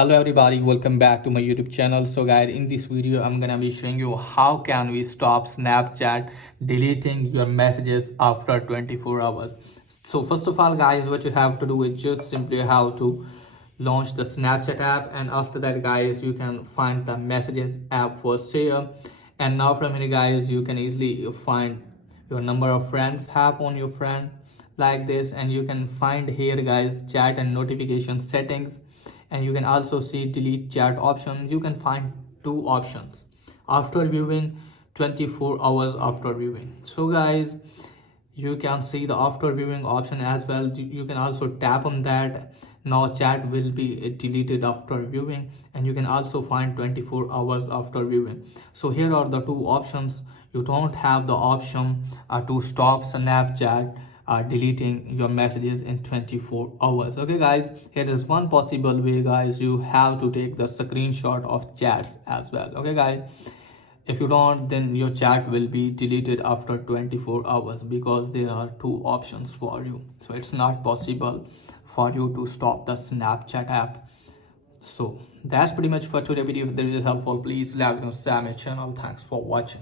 Hello everybody, welcome back to my YouTube channel. So guys, in this video I'm gonna be showing you how can we stop Snapchat deleting your messages after 24 hours. So first of all guys, what you have to do is just simply have to launch the Snapchat app, and after that guys you can find the messages app first here. And now from here guys, you can easily find your number of friends, tap on your friend like this, and you can find here guys chat and notification settings, and you can also see delete chat option. You can find two options after viewing, 24 hours after viewing. So guys, you can see the after viewing option as well. You can also tap on that. Now chat will be deleted after viewing, and you can also find 24 hours after viewing. So here are the two options. You don't have the option to stop Snapchat deleting your messages in 24 hours. Okay guys, here is one possible way guys. You have to take the screenshot of chats as well. Okay guys, if you don't, then your chat will be deleted after 24 hours, because there are two options for you. So it's not possible for you to stop the Snapchat app. So that's pretty much for today video. If there is helpful, please like and subscribe my channel. Thanks for watching.